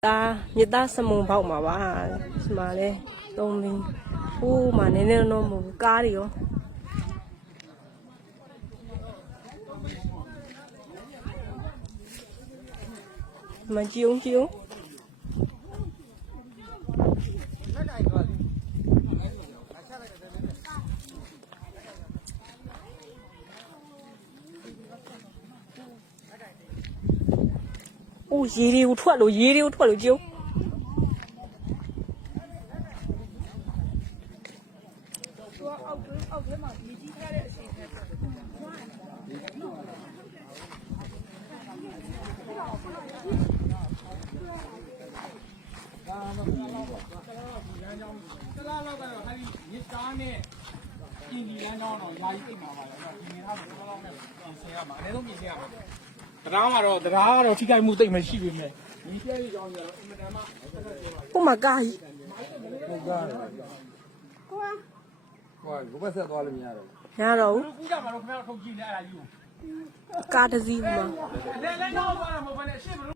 မြစ်သားစမုံပေါက်မှာပါဒီမှာလဲ3လင်းဟိုးမှာနည်းနည်းတော့မဟုတ်ဘူးကားတွေရောမကြည့်အောင်ကြည့်အောင်โอ้ရေတွေကိုထွက်လို့ကြည့်အောက်ထဲမှာမြေကြီးထားတဲ့အချိန်နဲ့တလားလောက်ကတော့ဟာဒီမြစ်သားနဲ့ပြင်ဒီလမ်းကြောင်းတော့ယာယီအိတ်မှာပါလေ။ဒီနေထားမှာတော့နဲ့ဆင်ရမှာအနည်းဆုံးပြင်ဆင်ရမှာ။တရားကတော့ထိခိုက်မှုတိတ်မရှိပြီမဲ့ဒီပြည့်ကြောင်းကြတော့အင်မတန်မှ ဟိုမှာကားကြီး ဟုတ်ကဲ့ဟိုဘက်ဆက်သွားလို့မရတော့ဘူး ရတော့ဘူး ကူးကြမှာတော့ခင်ဗျားတို့ထုတ်ကြည့်နေအဲ့ဒါကြီးကို ကားတစ်စီးမှာ လဲတော့သွားတာမဟုတ်ဘဲနဲ့အရှင်းမလို့